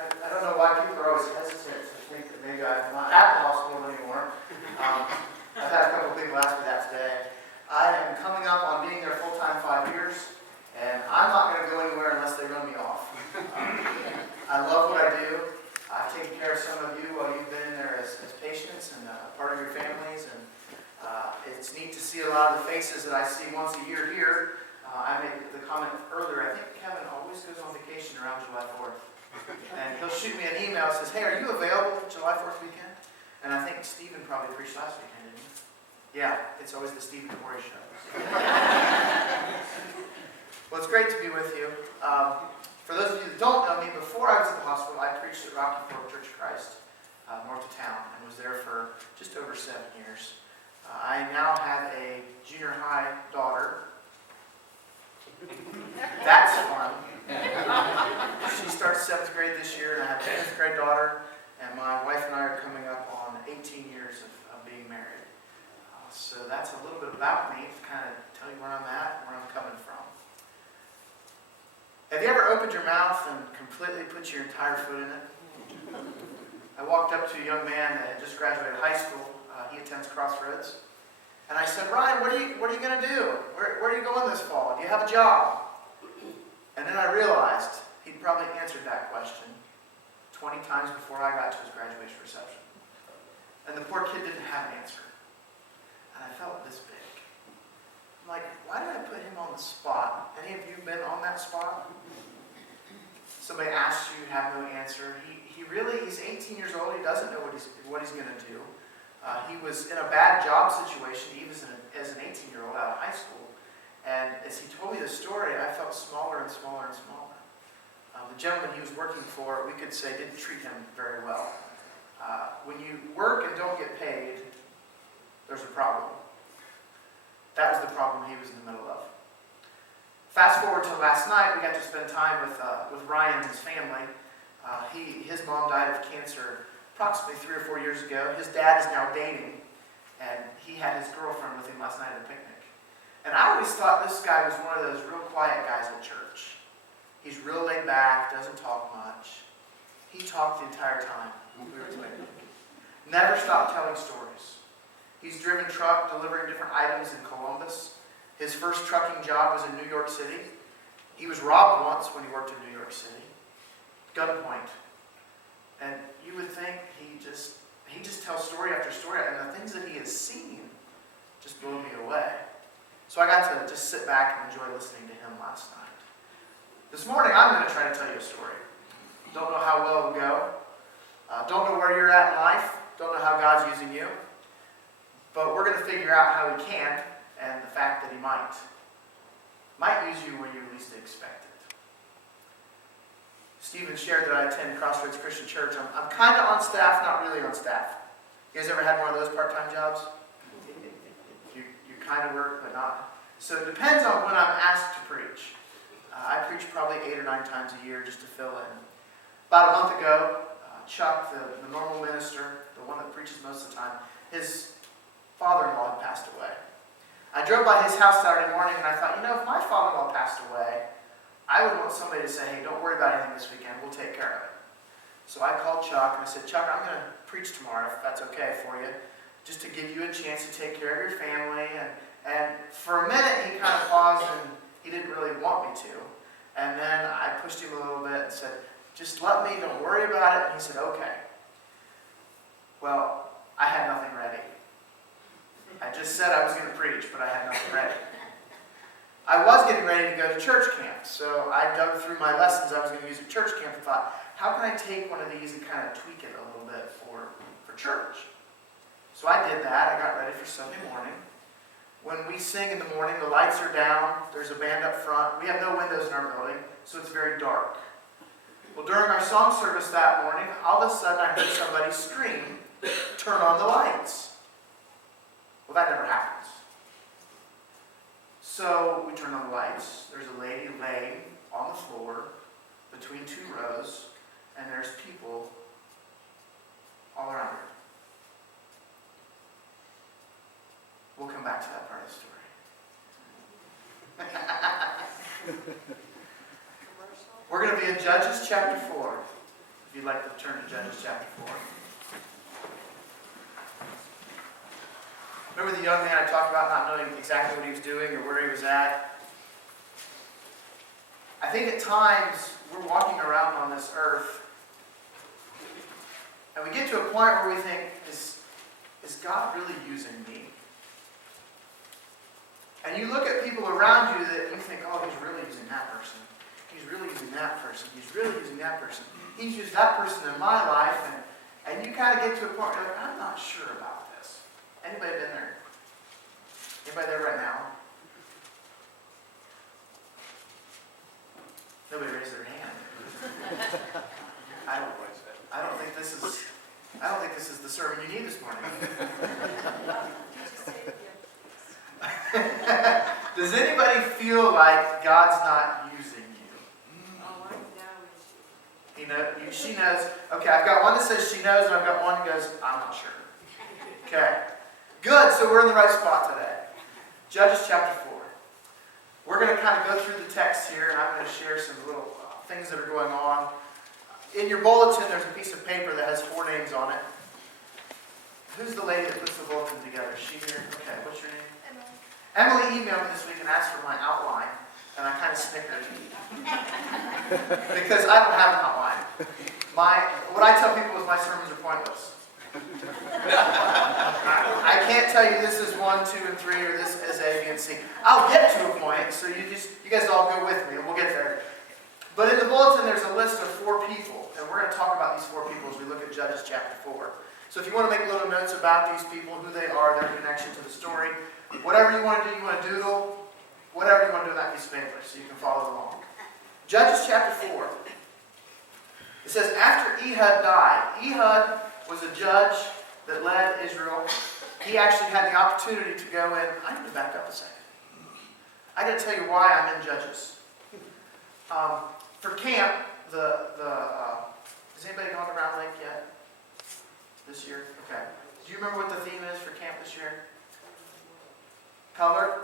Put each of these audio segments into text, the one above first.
I don't know why people are always hesitant to think that maybe I'm not at the hospital anymore. I've had a couple people ask me that today. I am coming up on being there full-time 5 years, and I'm not going to go anywhere unless they run me off. I love what I do. I've taken care of some of you while you've been in there as patients and part of your families, and it's neat to see a lot of the faces that I see once a year here. I made the comment earlier, I think Kevin always goes on vacation around July 4th. And he'll shoot me an email that says, hey, are you available July 4th weekend? And I think Stephen probably preached last weekend, didn't he? Yeah, it's always the Stephen Corey show. Well, it's great to be with you. For those of you that don't know me, before I was at the hospital, I preached at Rocky Fork Church of Christ, north of town, and was there for just over 7 years. I now have a junior high daughter. That's fun. She starts 7th grade this year, and I have a 10th grade daughter, and my wife and I are coming up on 18 years of being married. So that's a little bit about me, to kind of tell you where I'm at and where I'm coming from. Have you ever opened your mouth and completely put your entire foot in it? I walked up to a young man that had just graduated high school. He attends Crossroads. And I said, Ryan, what are you going to do? Where are you going this fall? Do you have a job? And then I realized he'd probably answered that question 20 times before I got to his graduation reception. And the poor kid didn't have an answer. And I felt this big. I'm like, why did I put him on the spot? Any of you been on that spot? Somebody asks you, you have no answer. He's 18 years old. He doesn't know what he's going to do. He was in a bad job situation, even as an 18-year-old out of high school. And as he told me the story, I felt smaller and smaller and smaller. The gentleman he was working for, we could say, didn't treat him very well. When you work and don't get paid, there's a problem. That was the problem he was in the middle of. Fast forward to last night, we got to spend time with Ryan and his family. His mom died of cancer approximately 3 or 4 years ago. His dad is now dating, and he had his girlfriend with him last night at a picnic. And I always thought this guy was one of those real quiet guys at church. He's real laid back, doesn't talk much. He talked the entire time we were at the picnic. Never stopped telling stories. He's driven truck delivering different items in Columbus. His first trucking job was in New York City. He was robbed once when he worked in New York City. Gunpoint. And you would think he just tells story after story, and the things that he has seen just blow me away. So I got to just sit back and enjoy listening to him last night. This morning, I'm going to try to tell you a story. Don't know how well it will go. Don't know where you're at in life. Don't know how God's using you. But we're going to figure out how he can, and the fact that he might. Might use you when you least expect it. Stephen shared that I attend Crossroads Christian Church. I'm kind of on staff, not really on staff. You guys ever had one of those part-time jobs? You kind of work, but not. So it depends on when I'm asked to preach. I preach probably 8 or 9 times a year just to fill in. About a month ago, Chuck, the normal minister, the one that preaches most of the time, his father-in-law had passed away. I drove by his house Saturday morning and I thought, if my father-in-law passed away, I would want somebody to say, hey, don't worry about anything this weekend, we'll take care of it. So I called Chuck and I said, Chuck, I'm going to preach tomorrow if that's okay for you, just to give you a chance to take care of your family. And for a minute he kind of paused and he didn't really want me to. And then I pushed him a little bit and said, just let me, don't worry about it. And he said, okay. Well, I had nothing ready. I just said I was going to preach, but I had nothing ready. I was getting ready to go to church camp, so I dug through my lessons I was going to use at church camp and thought, how can I take one of these and kind of tweak it a little bit for church? So I did that. I got ready for Sunday morning. When we sing in the morning, the lights are down. There's a band up front. We have no windows in our building, so it's very dark. Well, during our song service that morning, all of a sudden I heard somebody scream, turn on the lights. Well, that never happens. So we turn on the lights. There's a lady laying on the floor between 2 rows, and there's people all around her. We'll come back to that part of the story. We're going to be in Judges chapter 4. if you'd like to turn to Judges chapter 4. Remember the young man I talked about not knowing exactly what he was doing or where he was at? I think at times we're walking around on this earth and we get to a point where we think, is God really using me? And you look at people around you that you think, oh, he's really using that person. He's really using that person. He's really using that person. He's used that person in my life. And you kind of get to a point where you're like, I'm not sure about this. Anybody been there? Anybody there right now? Nobody raised their hand. I don't think this is the sermon you need this morning. Does anybody feel like God's not using you? Oh, I know. She knows. Okay, I've got one that says she knows, and I've got one that goes, I'm not sure. Okay. Good, so we're in the right spot today. Judges chapter 4. We're going to kind of go through the text here, and I'm going to share some little things that are going on. In your bulletin, there's a piece of paper that has 4 names on it. Who's the lady that puts the bulletin together? Is she here? Okay, what's your name? Emily emailed me this week and asked for my outline, and I kind of snickered. Because I don't have an outline. What I tell people is my sermons are pointless. I can't tell you this is 1, 2, and 3, or this is A, B, and C. I'll get to a point, so you guys all go with me, and we'll get there. But in the bulletin, there's a list of 4 people, and we're going to talk about these 4 people as we look at Judges chapter 4. So if you want to make little notes about these people, who they are, their connection to the story, whatever you want to do, you want to doodle, whatever you want to do in that piece of paper, so you can follow along. Judges chapter 4. It says, after Ehud died, Ehud was a judge that led Israel. He actually had the opportunity to go in. I need to back up a second. I got to tell you why I'm in Judges. For camp, has anybody gone to Round Lake yet? This year? Okay. Do you remember what the theme is for camp this year? Color?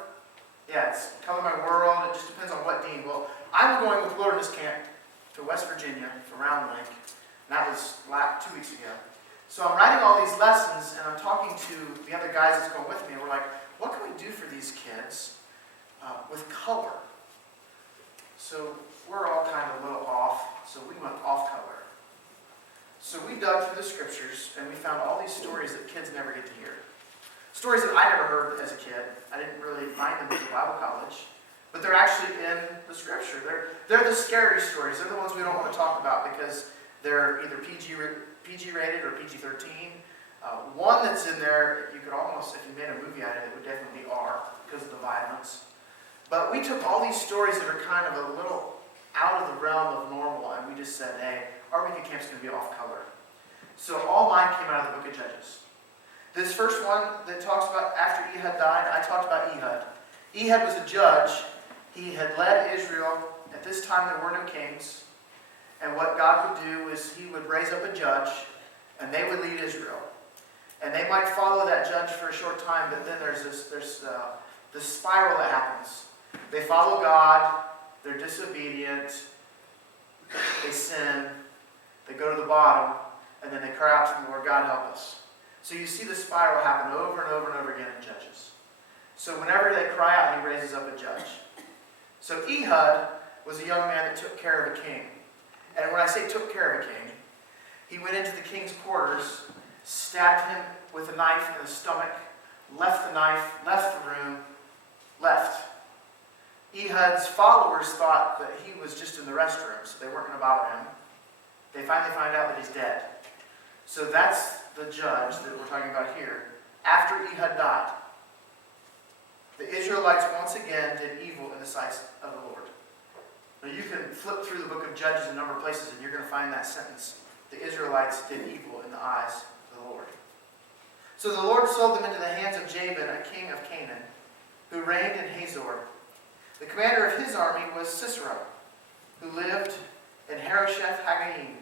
Yeah, it's Color My World. It just depends on what dean. Well, I'm going with Wilderness Camp to West Virginia for Round Lake. And that was 2 weeks ago. So I'm writing all these lessons, and I'm talking to the other guys that's going with me. And we're like, what can we do for these kids with color? So we're all kind of a little off. So we went off color. So we dug through the scriptures, and we found all these stories that kids never get to hear. Stories that I never heard as a kid. I didn't really find them at the Bible college. But they're actually in the scripture. They're the scary stories. They're the ones we don't want to talk about because they're either PG rated or PG-13. One that's in there, you could almost, if you made a movie out of it, would definitely be R because of the violence. But we took all these stories that are kind of a little out of the realm of normal, and we just said, hey, our weekend camp's going to be off color. So all mine came out of the book of Judges. This first one that talks about after Ehud died, I talked about Ehud. Ehud was a judge. He had led Israel. At this time, there were no kings. And what God would do is he would raise up a judge, and they would lead Israel. And they might follow that judge for a short time, but then there's this spiral that happens. They follow God. They're disobedient. They sin. They go to the bottom, and then they cry out to the Lord, God help us. So you see the spiral happen over and over and over again in Judges. So whenever they cry out, he raises up a judge. So Ehud was a young man that took care of a king. And when I say took care of a king, he went into the king's quarters, stabbed him with a knife in the stomach, left the knife, left the room, left. Ehud's followers thought that he was just in the restroom, so they weren't going to bother him. They finally find out that he's dead. So that's the judge that we're talking about here. After Ehud died, the Israelites once again did evil in the sight of the Lord. Now you can flip through the book of Judges in a number of places and you're going to find that sentence. The Israelites did evil in the eyes of the Lord. So the Lord sold them into the hands of Jabin, a king of Canaan, who reigned in Hazor. The commander of his army was Sisera, who lived in Harosheth Hagoyim,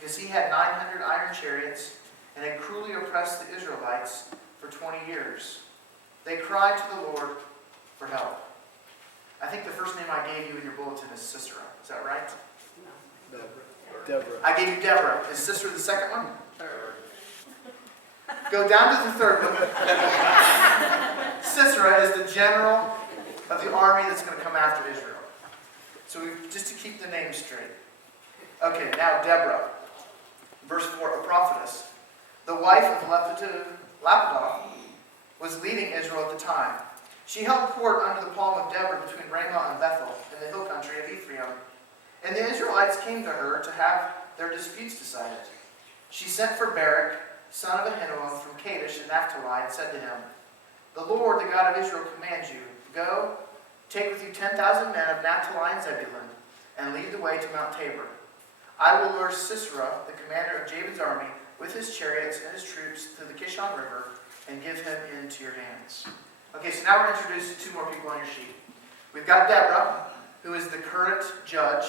because he had 900 iron chariots and had cruelly oppressed the Israelites for 20 years. They cried to the Lord for help. I think the first name I gave you in your bulletin is Sisera. Is that right? Deborah. I gave you Deborah. Is Sisera the second one? Go down to the third one. Sisera is the general of the army that's going to come after Israel. So just to keep the names straight. Okay, now Deborah. Verse 4, a prophetess. The wife of Lapidoth was leading Israel at the time. She held court under the palm of Deborah between Ramah and Bethel in the hill country of Ephraim. And the Israelites came to her to have their disputes decided. She sent for Barak, son of Ahinoam from Kadesh in Naphtali, and said to him, The Lord, the God of Israel, commands you, Go, take with you 10,000 men of Naphtali and Zebulun, and lead the way to Mount Tabor. I will lure Sisera, the commander of Jabin's army, with his chariots and his troops to the Kishon River, and give him into your hands. Okay, so now we're introduced to two more people on your sheet. We've got Deborah, who is the current judge.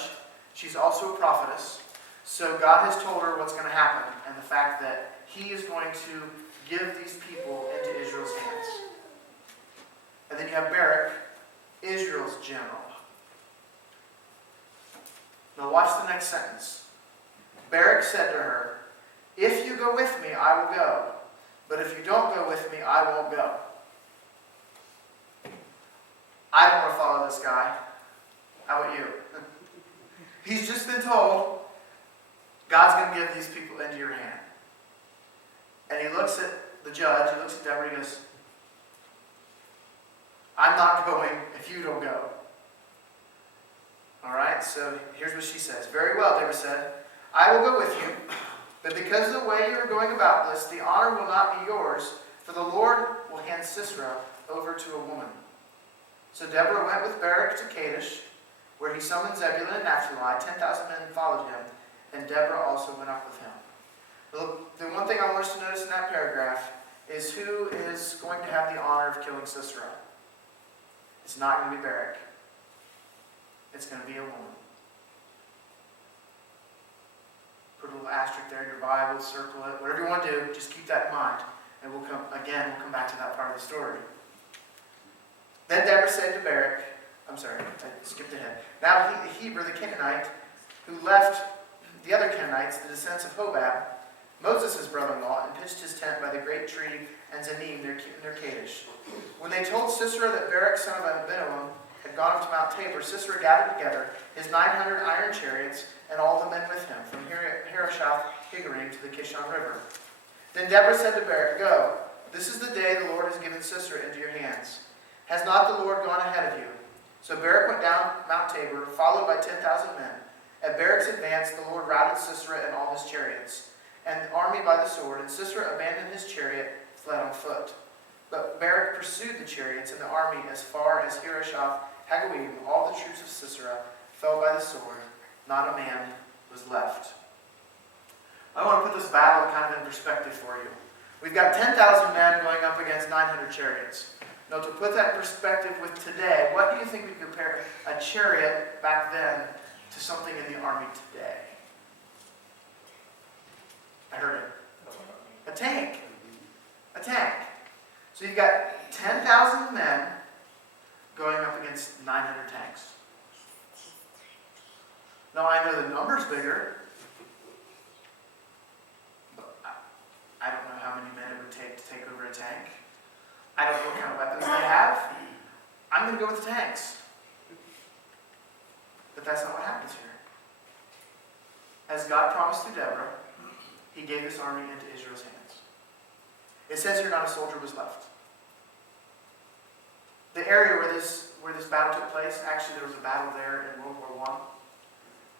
She's also a prophetess. So God has told her what's going to happen, and the fact that he is going to give these people into Israel's hands. And then you have Barak, Israel's general. Now watch the next sentence. Barak said to her, If you go with me, I will go. But if you don't go with me, I won't go. I don't want to follow this guy. How about you? He's just been told, God's going to give these people into your hand. And he looks at the judge, he looks at Deborah, he goes, I'm not going if you don't go. Alright, so here's what she says. Very well, Deborah said, I will go with you, but because of the way you are going about this, the honor will not be yours, for the Lord will hand Sisera over to a woman. So Deborah went with Barak to Kadesh, where he summoned Zebulun and Naphtali. 10,000 men followed him, and Deborah also went up with him. The one thing I want us to notice in that paragraph is who is going to have the honor of killing Sisera. It's not going to be Barak. It's going to be a woman. Put a little asterisk there in your Bible, circle it, whatever you want to do, just keep that in mind. And we'll come back to that part of the story. Then Deborah said to Barak, I skipped ahead. Now Heber the Canaanite, who left the other Canaanites, the descendants of Hobab, Moses' brother-in-law, and pitched his tent by the great tree and Zanim near Kadesh. When they told Sisera that Barak, son of Abinoam, had gone up to Mount Tabor, Sisera gathered together his 900 iron chariots and all the men with him, from Harosheth-Haggorim to the Kishon River. Then Deborah said to Barak, Go, this is the day the Lord has given Sisera into your hands. Has not the Lord gone ahead of you? So Barak went down Mount Tabor, followed by 10,000 men. At Barak's advance, the Lord routed Sisera and all his chariots, and the army by the sword, and Sisera abandoned his chariot, fled on foot. But Barak pursued the chariots and the army as far as Harosheth-Haggorim. All the troops of Sisera fell by the sword. Not a man was left. I want to put this battle kind of in perspective for you. We've got 10,000 men going up against 900 chariots. Now, to put that in perspective with today, what do you think we compare a chariot back then to something in the army today? I heard it. A tank. A tank. So you've got 10,000 men going up against 900 tanks. Now, I know the number's bigger, but I don't know how many men it would take to take over a tank. I don't know what kind of weapons they have. I'm going to go with the tanks. But that's not what happens here. As God promised through Deborah, he gave this army into Israel's hands. It says here not a soldier was left. The area where this battle took place, actually there was a battle there in World War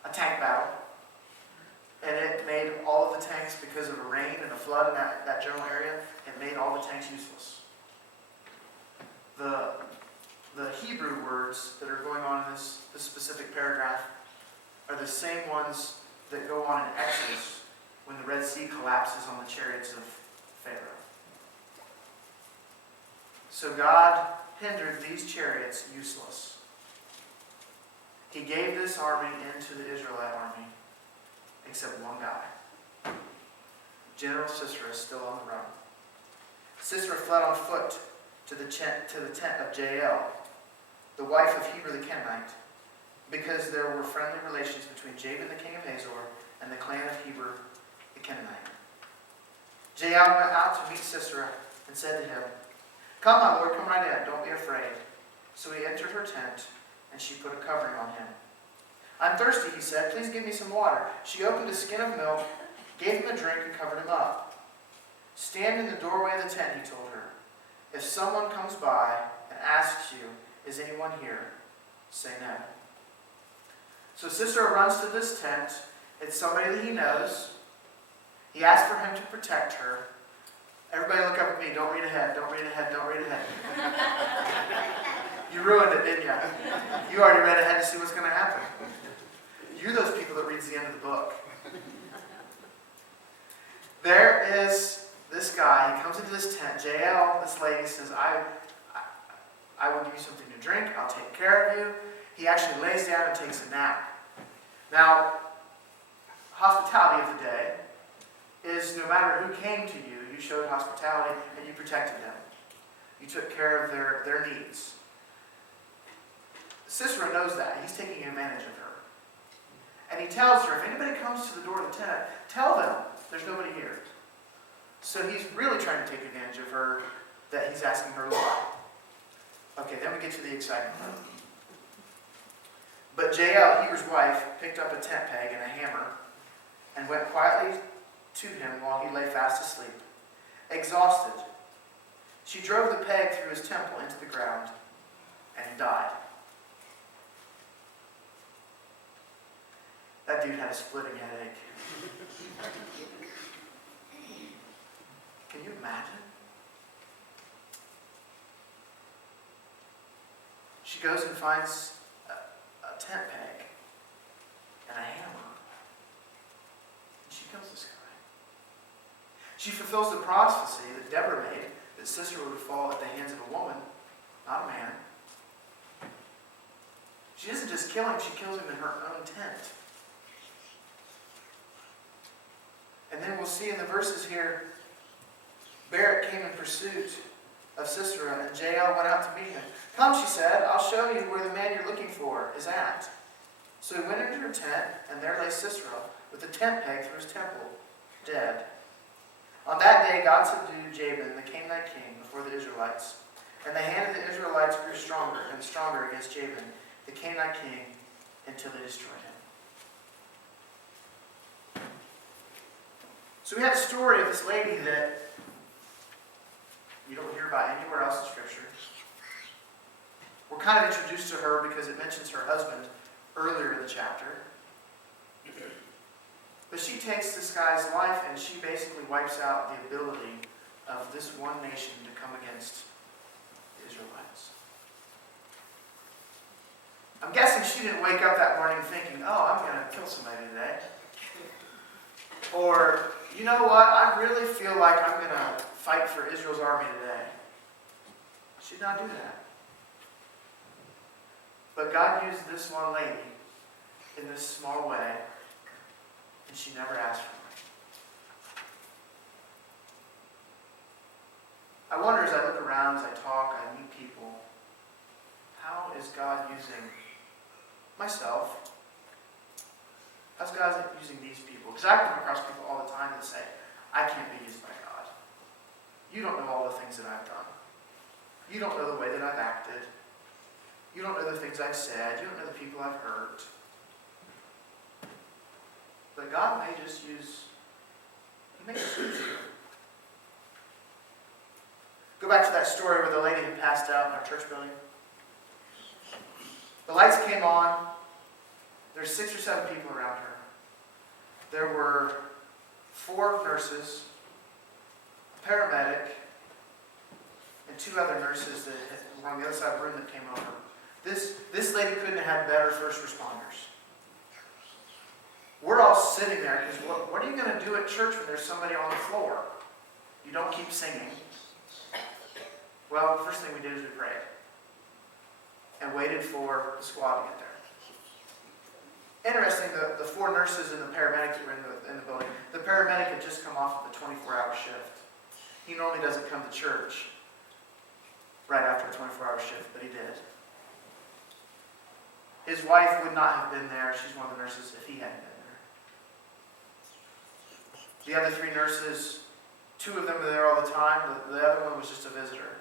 I, a tank battle. And it made all of the tanks, because of a rain and a flood in that general area, it made all the tanks useless. The Hebrew words that are going on in this specific paragraph are the same ones that go on in Exodus when the Red Sea collapses on the chariots of Pharaoh. So God hindered these chariots useless. He gave this army into the Israelite army, except one guy. General Sisera is still on the run. Sisera fled on foot to the tent of Jael, the wife of Heber the Canaanite. because there were friendly relations between Jabin, the king of Hazor, and the clan of Heber, the Canaanite. Jael went out to meet Sisera and said to him, "Come, my lord, come right in. Don't be afraid." So he entered her tent, and she put a covering on him. "I'm thirsty," he said. "Please give me some water." She opened a skin of milk, gave him a drink, and covered him up. "Stand in the doorway of the tent," he told her. "If someone comes by and asks you, 'Is anyone here?' say no." So Sisera runs to this tent. It's somebody that he knows. He asked for him to protect her. Everybody look up at me. Don't read ahead. Don't read ahead. Don't read ahead. You ruined it, didn't you? You already read ahead to see what's going to happen. You're those people that reads the end of the book. There is this guy. He comes into this tent. Jael, this lady, says, I will give you something to drink. I'll take care of you. He actually lays down and takes a nap. Now, hospitality of the day is no matter who came to you, you showed hospitality and you protected them. You took care of their needs. Sisera knows that. He's taking advantage of her. And he tells her, if anybody comes to the door of the tent, tell them there's nobody here. So he's really trying to take advantage of her, that he's asking her to lie. Okay, then we get to the exciting part. But Jael, Heber's wife, picked up a tent peg and a hammer and went quietly to him while he lay fast asleep. Exhausted, she drove the peg through his temple into the ground, and he died. That dude had a splitting headache. Can you imagine? She goes and finds a tent peg and a hammer. And she kills this guy. She fulfills the prophecy that Deborah made, that Sisera would fall at the hands of a woman, not a man. She doesn't just kill him, she kills him in her own tent. And then we'll see in the verses here, Barak came in pursuit of Sisera, and Jael went out to meet him. "Come," she said, "I'll show you where the man you're looking for is at." So he went into her tent, and there lay Sisera with a tent peg through his temple, dead. On that day God subdued Jabin, the Canaanite king, before the Israelites. And the hand of the Israelites grew stronger and stronger against Jabin, the Canaanite king, until they destroyed him. So we have a story of this lady that you don't hear about anywhere else in Scripture. We're kind of introduced to her because it mentions her husband earlier in the chapter. But she takes this guy's life and she basically wipes out the ability of this one nation to come against the Israelites. I'm guessing she didn't wake up that morning thinking, "Oh, I'm going to kill somebody today." Or, "You know what, I really feel like I'm going to fight for Israel's army today." She did not do that. But God used this one lady in this small way, and she never asked for it. I wonder as I look around, as I talk, I meet people, how is God using myself? How's God using these people? Because I come across people all the time that say, "I can't be used by God. You don't know all the things that I've done. You don't know the way that I've acted. You don't know the things I've said. You don't know the people I've hurt." But God may just use, He may just use you. Go back to that story where the lady had passed out in our church building. The lights came on. There's 6 or 7 people around her. There were 4 nurses, a paramedic, and 2 other nurses that were on the other side of the room that came over. This lady couldn't have had better first responders. We're all sitting there because what are you going to do at church when there's somebody on the floor? You don't keep singing. Well, the first thing we did is we prayed and waited for the squad to get there. Interesting, the 4 nurses and the paramedics were in the building. The paramedic had just come off of a 24-hour shift. He normally doesn't come to church right after a 24-hour shift, but he did. His wife would not have been there. She's one of the nurses if he hadn't been there. The other 3 nurses, 2 of them were there all the time. The other one was just a visitor.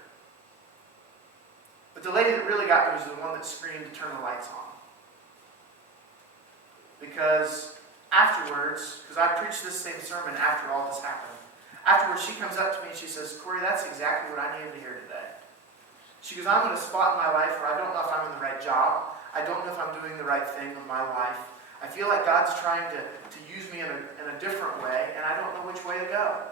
But the lady that really got me was the one that screamed to turn the lights on. Because afterwards, because I preached this same sermon after all this happened, afterwards she comes up to me and she says, "Corey, that's exactly what I needed to hear today." She goes, "I'm in a spot in my life where I don't know if I'm in the right job. I don't know if I'm doing the right thing with my life. I feel like God's trying to use me in a different way, and I don't know which way to go."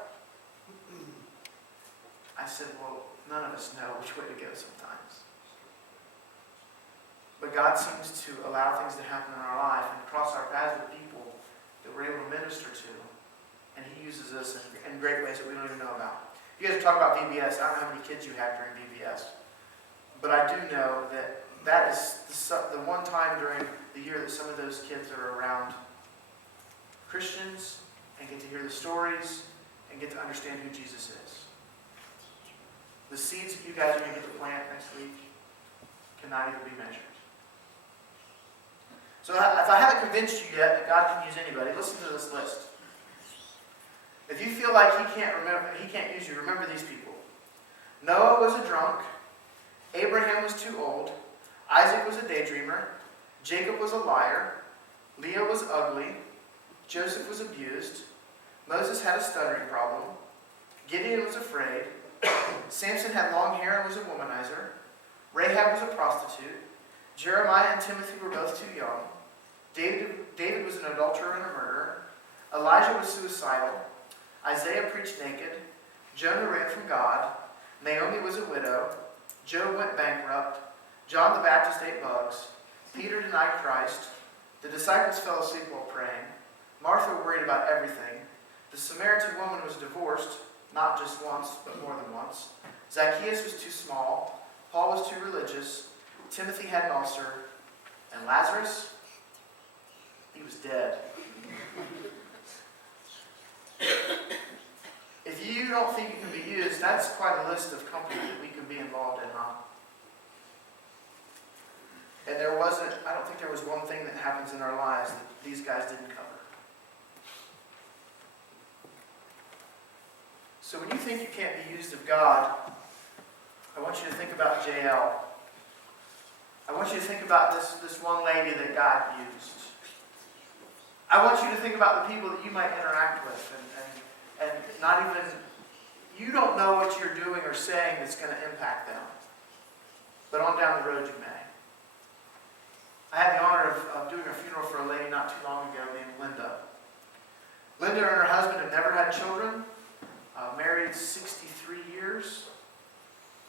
I said, "Well, none of us know which way to go sometimes. But God seems to allow things to happen in our life and cross our paths with people that we're able to minister to. And He uses us in great ways that we don't even know about." You guys are talking about VBS. I don't know how many kids you have during VBS. But I do know that is the one time during the year that some of those kids are around Christians and get to hear the stories and get to understand who Jesus is. The seeds that you guys are going to get to plant next week cannot even be measured. So if I haven't convinced you yet that God can use anybody, listen to this list. If you feel like He can't use you, remember these people. Noah was a drunk. Abraham was too old. Isaac was a daydreamer. Jacob was a liar. Leah was ugly. Joseph was abused. Moses had a stuttering problem. Gideon was afraid. Samson had long hair and was a womanizer. Rahab was a prostitute. Jeremiah and Timothy were both too young. David was an adulterer and a murderer. Elijah was suicidal. Isaiah preached naked. Jonah ran from God. Naomi was a widow. Job went bankrupt. John the Baptist ate bugs. Peter denied Christ. The disciples fell asleep while praying. Martha worried about everything. The Samaritan woman was divorced, not just once, but more than once. Zacchaeus was too small. Paul was too religious. Timothy had an ulcer. And Lazarus, he was dead. If you don't think you can be used, that's quite a list of company that we could be involved in, huh? And I don't think there was one thing that happens in our lives that these guys didn't cover. So when you think you can't be used of God, I want you to think about JL. I want you to think about this one lady that God used. I want you to think about the people that you might interact with and not even, you don't know what you're doing or saying that's going to impact them. But on down the road you may. I had the honor of doing a funeral for a lady not too long ago named Linda. Linda and her husband have never had children, married 63 years.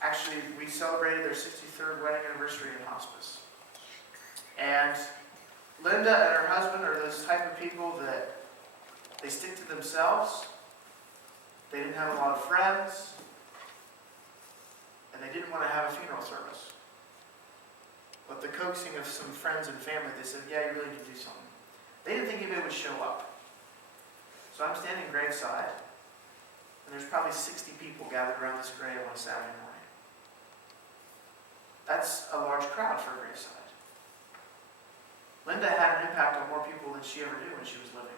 Actually, we celebrated their 63rd wedding anniversary in hospice. And Linda and her husband are those type of people that they stick to themselves. They didn't have a lot of friends. And they didn't want to have a funeral service. But the coaxing of some friends and family, they said, "Yeah, you really need to do something." They didn't think anybody would show up. So I'm standing graveside, and there's probably 60 people gathered around this grave on a Saturday morning. That's a large crowd for a graveside. Linda had an impact on more people than she ever knew when she was living.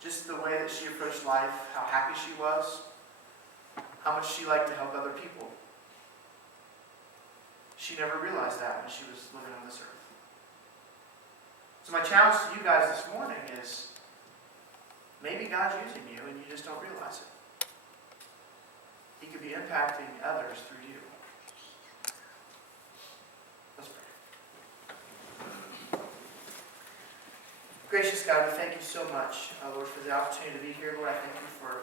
Just the way that she approached life, how happy she was, how much she liked to help other people. She never realized that when she was living on this earth. So my challenge to you guys this morning is, maybe God's using you and you just don't realize it. He could be impacting others through you. Let's pray. Gracious God, we thank you so much, Lord, for the opportunity to be here. Lord, I thank you for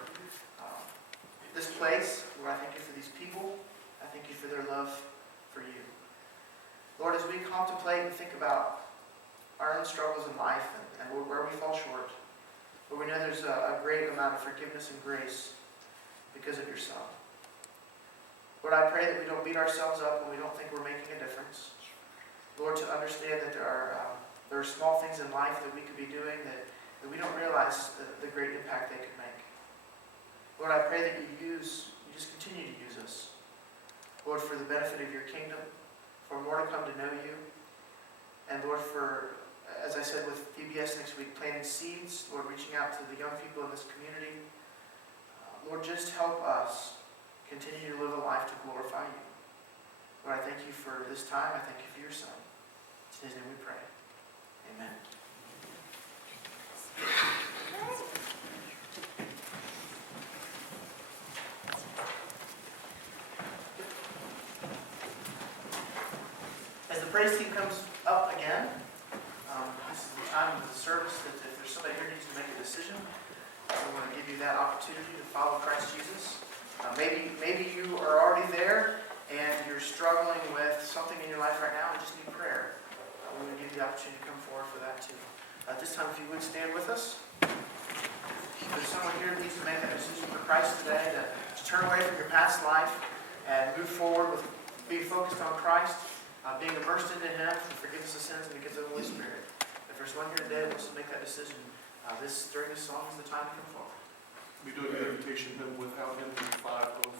this place. Lord, I thank you for these people. I thank you for their love for you. Lord, as we contemplate and think about our own struggles in life and where we fall short, Lord, we know there's a great amount of forgiveness and grace because of your Son. Lord, I pray that we don't beat ourselves up when we don't think we're making a difference. Lord, to understand that there are small things in life that we could be doing that we don't realize the great impact they could make. Lord, I pray that you just continue to use us. Lord, for the benefit of your kingdom, for more to come to know you, And Lord, for, as I said with VBS next week, planting seeds, Lord, reaching out to the young people in this community. Lord, just help us continue to live a life to glorify you. Lord, I thank you for this time. I thank you for your Son. In his name we pray. Amen. As the praise team comes up again, this is the time of the service that if there's somebody here who needs to make a decision, we want to give you that opportunity to follow Christ Jesus. Maybe you are already there and you're struggling with something in your life right now and just need prayer. We want to give you the opportunity to come forward for that too. At this time, if you would stand with us. If there's someone here that needs to make that decision for Christ today, to turn away from your past life and move forward with being focused on Christ, being immersed into Him for forgiveness of sins and the gift of the Holy Spirit. If there's one here today that wants to make that decision, during this song is the time to come forward. We do an invitation hymn without him in 504.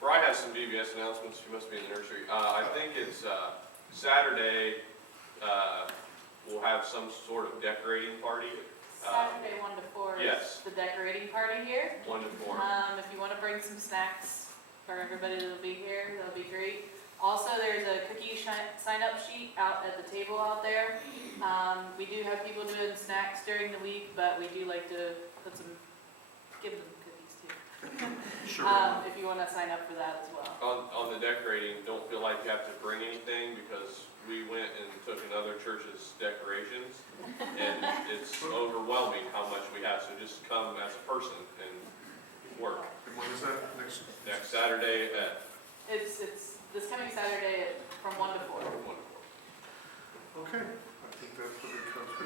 Brian has some VBS announcements. She must be in the nursery. I think it's Saturday. We'll have some sort of decorating party. Saturday 1 to 4 Yes. is the decorating party here. 1 to 4. If you want to bring some snacks for everybody that'll be here, that'll be great. Also, there's a cookie sign-up sheet out at the table out there. We do have people doing snacks during the week, but we do like to give them cookies too. Sure. If you want to sign up for that as well. On the decorating, don't feel like you have to bring anything because we went and took another church's decorations and it's overwhelming how much we have. So just come as a person and work. And when is that? Next Saturday at It's this coming Saturday from 1 to 4. 1 to 4. Okay, I think that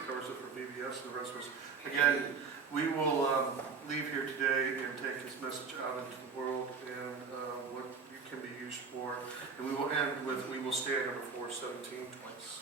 covers it for VBS and the rest of us. Again, we will leave here today and take this message out into the world and what it can be used for. And we will end with, we will stand number 417 twice.